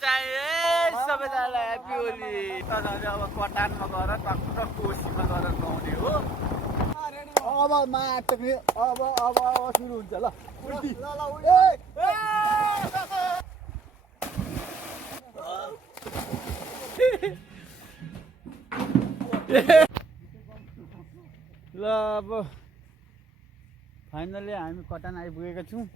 चाहिँ सबैजनालाई ह्याप्पी होली। तर अब कटानमा गएर टक्क कोसीमा गएर गाउने हो। अब माटो अब सुरु हुन्छ ल उल्टी ल अब फाइनली हामी कटान आइपुगेका छौँ।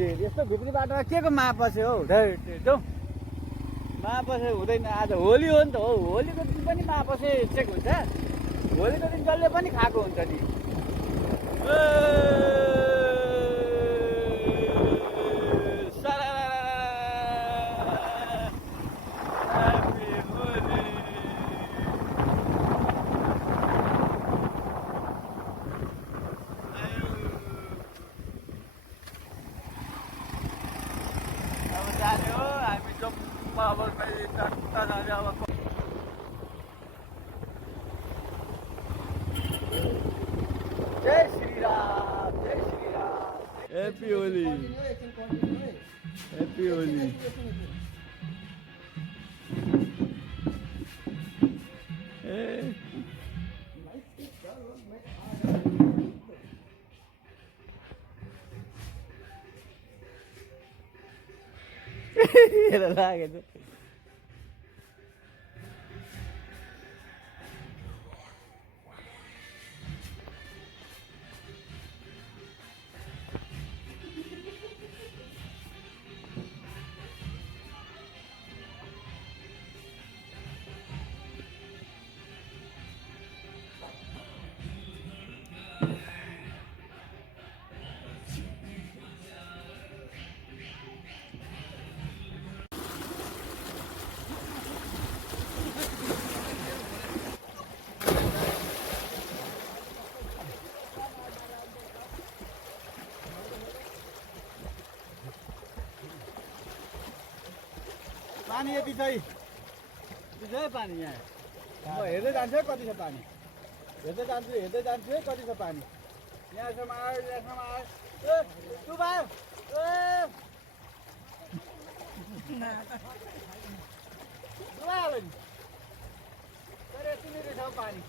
यस्तो भित्री बाटोमा के को महापसे हौ जाउँ महापसे हुँदैन। आज होली हो नि त हो। होलीको दिन पनि महापसे चेक हुन्छ। होलीको दिन जसले पनि खाएको हुन्छ नि। जय श्री राम, जय श्री राम। Happy Holi, happy Holi. लागेछ। पानी यति छ पानी यहाँ। म हेर्दै जान्छु है कति छ पानी। हेर्दै जान्छु है कति छ पानी। यहाँसम्म आयो, यहाँसम्म आयो। तु भयो नि तर यति नै रहेछ पानी।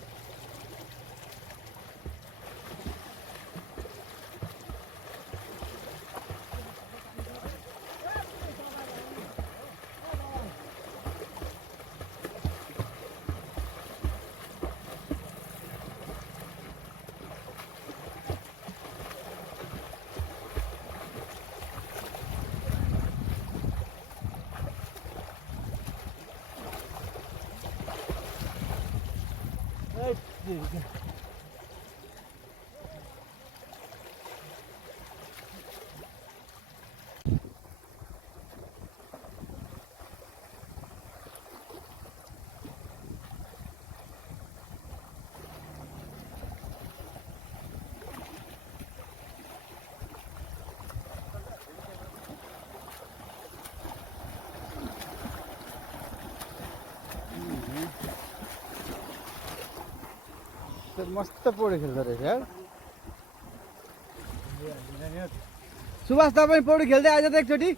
मस्त पौडी खेल्दो रहेछ यार। सुभाष तपाईँ पौडी खेल्दै आइज त एकचोटि।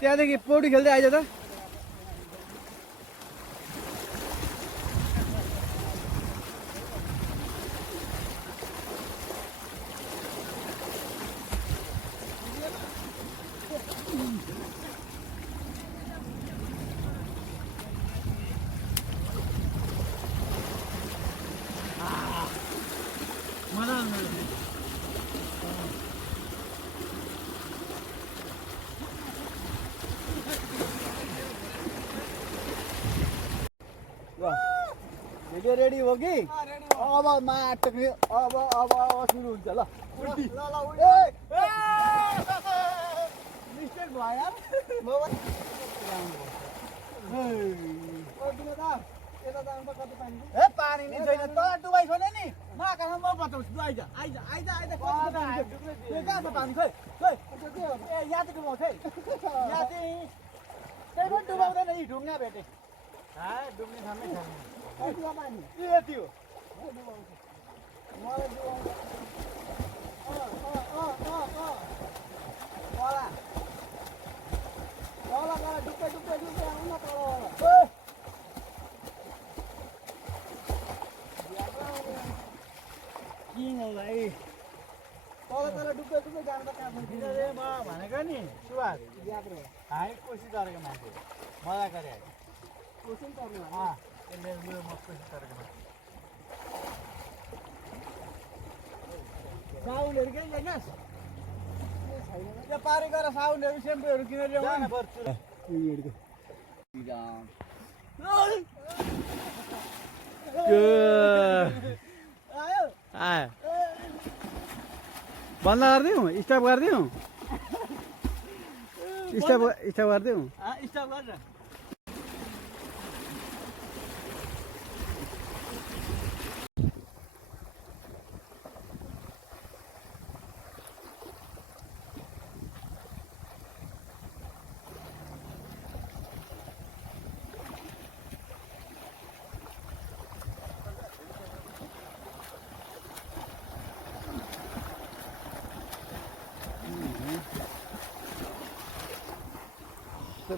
त्यहाँदेखि पौडी खेल्दै आइज त। भिडियो रेडी हो कि अब माटो अब सुरु हुन्छ ल उल्टी मिस्टेक भयो यार ए पानी नै छैन तल डुबाइ छैन नि म आकाशमा म बचाउँछु तँ आइज आइज आइज आइज कहाँ छ पानी खोइ खोइ ए यहाँ चाहिँ डुबाउँछ है यहाँ चाहिँ त्यही पनि डुबाउँदैन यी ढुङ्गा भेटे डुब्ने ठाउँमै छैन पानी यति हो मलाई डुबाउँछ डुब्दै डुब्दै डुब्दै आउन तल किन भाइ तल डुब्दै डुब्दै जानु त कहाँ किन रे म भनेको नि सुवास हामी कोसिस गरेको मान्छे मजा गरे कोसिस गर्नु यसले लु म कोसिस गरेको मान्छे साउन्डहरू केही ल्याइस् त्यो पारी गएर साउन्डहरू सेम्पूहरू किनेर ल्याउनु न पर्छु आयो आयो बन्द गरिदिउँ स्टप गरिदिउँ स्टप गरिदिउँ स्टप गर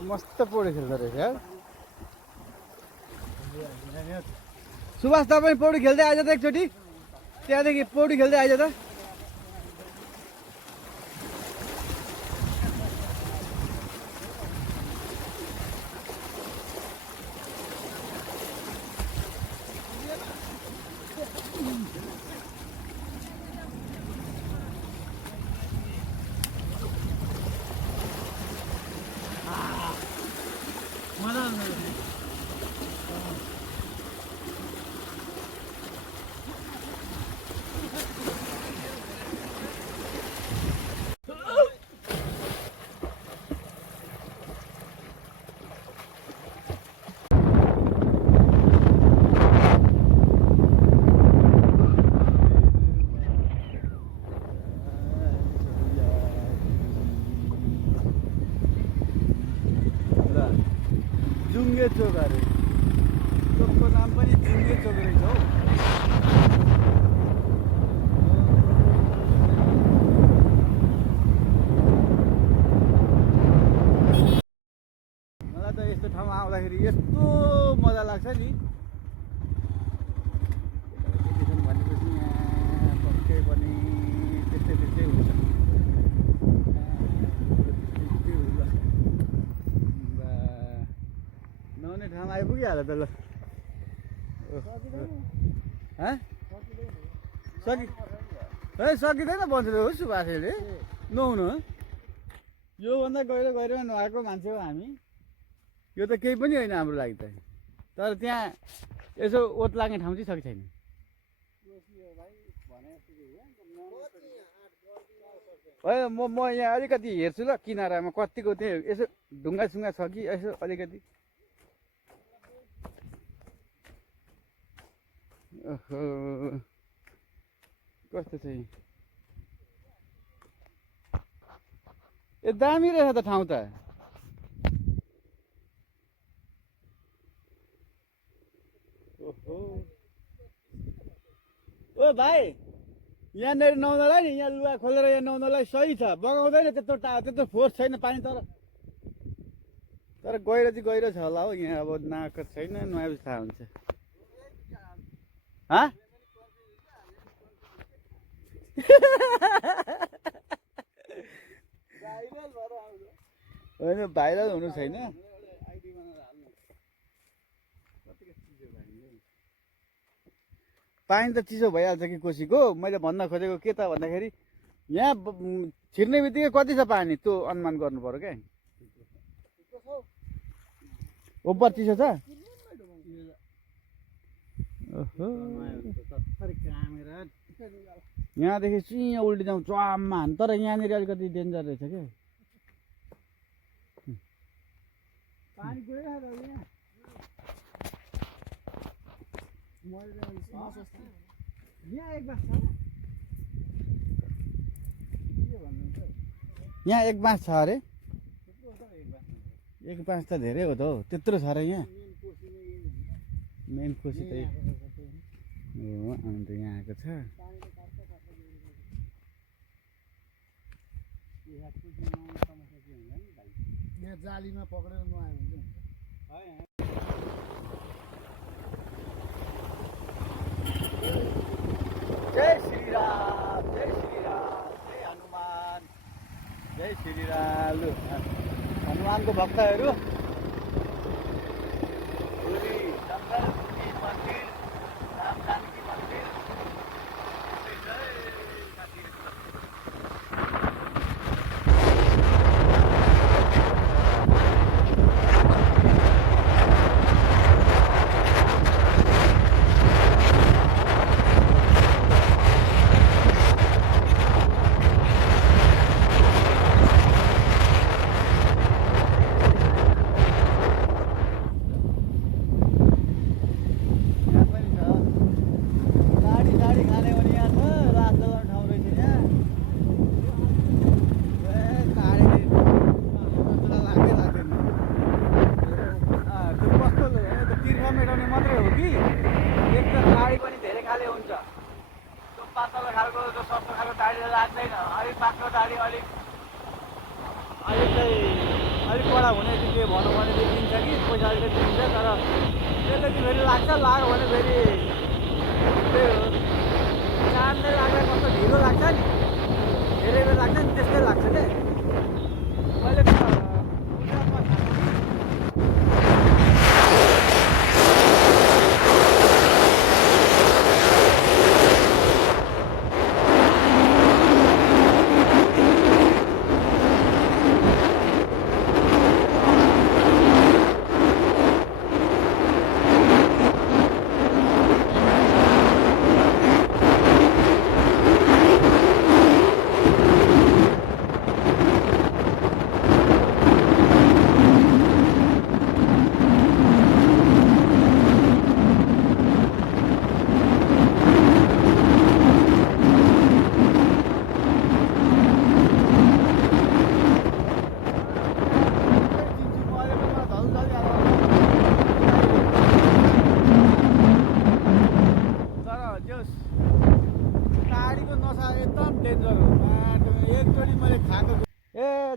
मस्त पौडी खेल्दो रहेछ यार सुभाष तपाईँ पौडी खेल्दै आइज त एकचोटि त्यहाँदेखि पौडी खेल्दै आइज त जुङ्गे चोक अरे चोकको नाम पनि जुङ्गे चोक रहेछ हौ मलाई त यस्तो ठाउँमा आउँदाखेरि यस्तो मजा लाग्छ नि भनेपछि यहाँ पक्कै पनि त्यस्तै त्यस्तै हुन्छ नहुने ठाउँमा आइपुगिहाल्यो त ल सकिँदैन भन्छ हो सुभाषले नुहाउनु योभन्दा गहिरो गहिरोमा नुहाएको मान्छे हो हामी यो त केही पनि होइन हाम्रो लागि त तर त्यहाँ यसो ओत लाग्ने ठाउँ चाहिँ छ कि छैन होइन म यहाँ अलिकति हेर्छु ल किनारामा कतिको त्यहाँ यसो ढुङ्गा सुङ्गा छ कि यसो अलिकति कस्तो छ ए दामी रहेछ त ठाउँ त ओहो ओ भाइ यहाँनिर नुहाउनलाई नि यहाँ लुगा खोलेर यहाँ नुहाउनलाई सही छ बगाउँदैन त्यत्रो फोर्स छैन पानी तर गहिरो चाहिँ गहिरो छ होला हौ यहाँ अब नआएको छैन नुहाएपछि थाहा हुन्छ होइन भाइरल हुनु छैन पानी त चिसो भइहाल्छ कि कोसीको मैले भन्न खोजेको के त भन्दाखेरि यहाँ छिर्ने बित्तिकै कति छ पानी त्यो अनुमान गर्नु पर्यो क्या ओभर चिसो छ यहाँदेखि चिया उल्टिजाउँ च्वाममा हान् तर यहाँनिर अलिकति डेन्जर रहेछ क्या पानी गइरहेको छ यहाँ यहाँ एक बास छ के भन्नुहुन्छ यहाँ एक बाँस छ अरे एक बाँस त धेरै हो त हौ त्यत्रो छ अरे यहाँ मेन कोसी त हो अन्त यहाँ आएको छ यहाँ जालीमा पक्रेर नुहायो भने जय श्री राम जय हनुमान जय श्री राम लु हनुमानको भक्तहरू पुरी शङ्करजी मन्दिर राम जानकी मन्दिर अलिक कडा हुने के भनौँ भने दिन्छ कि पैसा अलिकति दिन्छ तर त्यसले चाहिँ फेरि लाग्छ लाग्यो भने फेरि त्यही हो चाँडै लाग्दा कस्तो ढिलो लाग्छ नि धेरै बेर लाग्छ नि त्यस्तै लाग्छ क्या मैले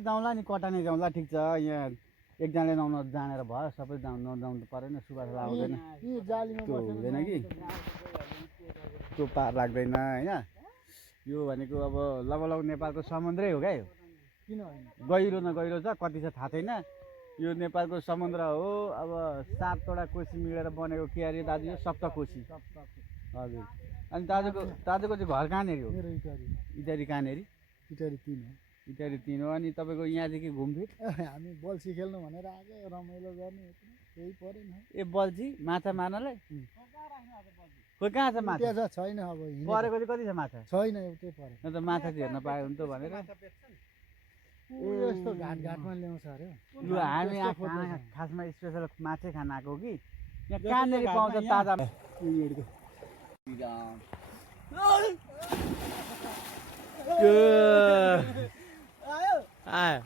जाउँला नि कटाने जाउँला ठिक छ यहाँ एकजनाले नुहाउन जानेर भयो सबै नजाउनु त परेन सुबासलाई आउँदैन त्यो हुँदैन कि त्यो पार लाग्दैन होइन यो भनेको अब लगभग नेपालको समुद्रै हो क्या यो किन गहिरो न गहिरो छ कति छ थाहा छैन यो नेपालको समुद्र हो अब 7वटा कोसी मिलेर बनेको के अरे दाजु यो सप्तकोशी हजुर अनि दाजुको चाहिँ घर कहाँनिर हो मेरो इटारी कहाँनिर इटारी 3 हो इटारी 3 हो अनि तपाईँको यहाँदेखि घुमफिर हामी बल्छी खेल्नु भनेर आएको रमाइलो गर्ने केही परेन ए बल्छी माछा मार्नलाई खोइ कहाँ छ माछा त्यहाँ छैन अब परेको चाहिँ कति छ माछा छैन एउटै परे अन्त माछा चाहिँ हेर्न पायो भने त भनेर यस्तो घाटमा ल्याउँछ अरे लु हामी खासमा स्पेसल माछै खान आएको कि यहाँ कहाँनिर पाउँछ ताजा आयो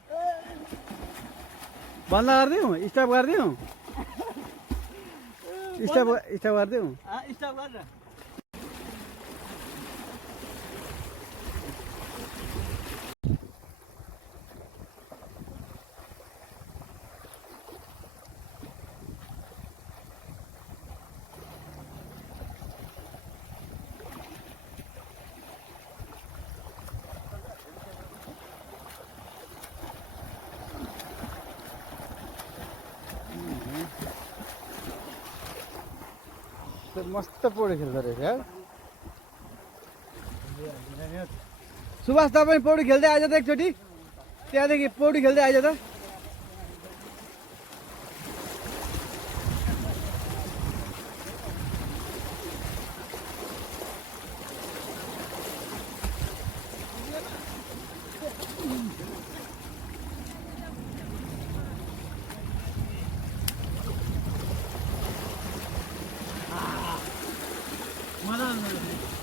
बन्द गरिदिउँ स्टप गरिदिउँ स्टप गरिदिउँ स्टप गरेर मस्त पौडी खेल्दो रहेछ यार सुभाष तपाईँ पौडी खेल्दै आइज त एकचोटि त्यहाँदेखि पौडी खेल्दै आइज त मजा आउँछ